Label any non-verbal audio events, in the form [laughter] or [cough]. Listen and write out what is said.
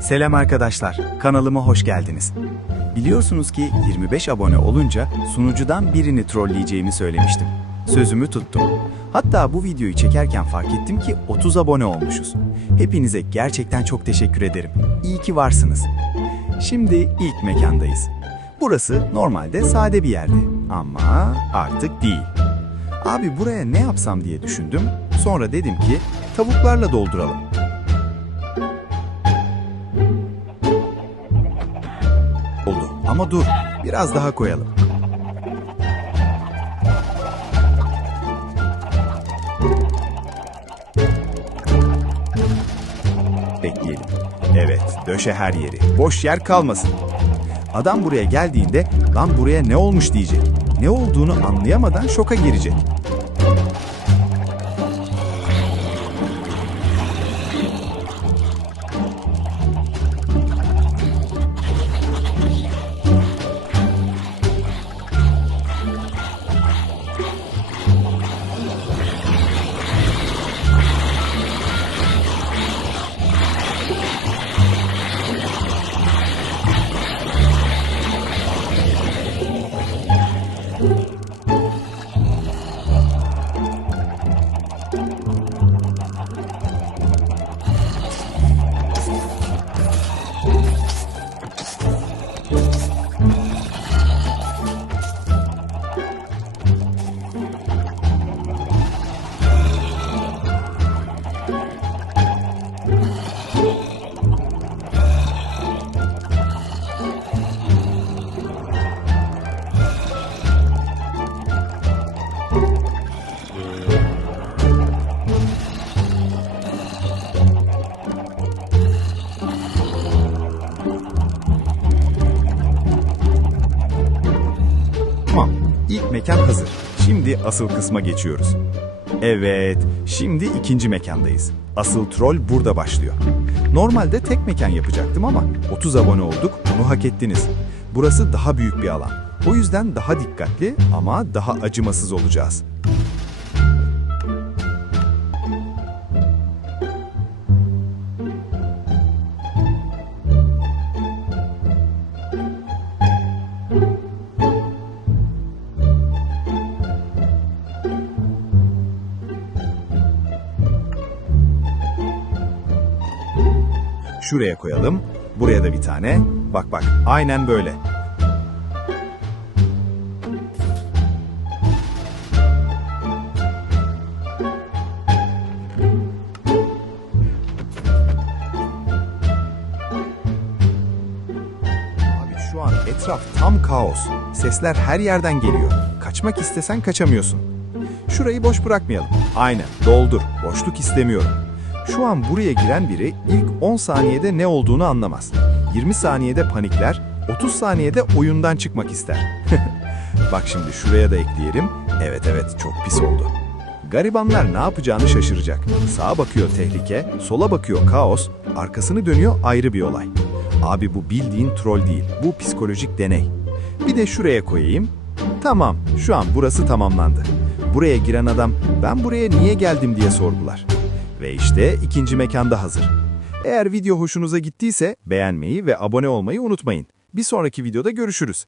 Selam arkadaşlar, kanalıma hoş geldiniz. Biliyorsunuz ki 25 abone olunca sunucudan birini trolleyeceğimi söylemiştim. Sözümü tuttum. Hatta bu videoyu çekerken fark ettim ki 30 abone olmuşuz. Hepinize gerçekten çok teşekkür ederim. İyi ki varsınız. Şimdi ilk mekandayız. Burası normalde sade bir yerdi ama artık değil. Abi buraya ne yapsam diye düşündüm. Sonra dedim ki tavuklarla dolduralım. Ama dur, biraz daha koyalım. Bekleyelim. Evet, döşe her yeri. Boş yer kalmasın. Adam buraya geldiğinde lan buraya ne olmuş diyecek. Ne olduğunu anlayamadan şoka girecek. İlk mekan hazır. Şimdi asıl kısma geçiyoruz. Evet, şimdi ikinci mekandayız. Asıl troll burada başlıyor. Normalde tek mekan yapacaktım ama 30 abone olduk, bunu hak ettiniz. Burası daha büyük bir alan. O yüzden daha dikkatli ama daha acımasız olacağız. Şuraya koyalım, buraya da bir tane. Bak bak, aynen böyle. Abi şu an etraf tam kaos. Sesler her yerden geliyor. Kaçmak istesen kaçamıyorsun. Şurayı boş bırakmayalım. Aynen, doldur. Boşluk istemiyorum. Şu an buraya giren biri ilk 10 saniyede ne olduğunu anlamaz. 20 saniyede panikler, 30 saniyede oyundan çıkmak ister. [laughs] Bak şimdi şuraya da ekleyelim. Evet evet çok pis oldu. Garibanlar ne yapacağını şaşıracak. Sağa bakıyor tehlike, sola bakıyor kaos, arkasını dönüyor ayrı bir olay. Abi bu bildiğin troll değil, bu psikolojik deney. Bir de şuraya koyayım. Tamam, şu an burası tamamlandı. Buraya giren adam, ben buraya niye geldim diye sorgular. Ve işte ikinci mekanda hazır. Eğer video hoşunuza gittiyse beğenmeyi ve abone olmayı unutmayın. Bir sonraki videoda görüşürüz.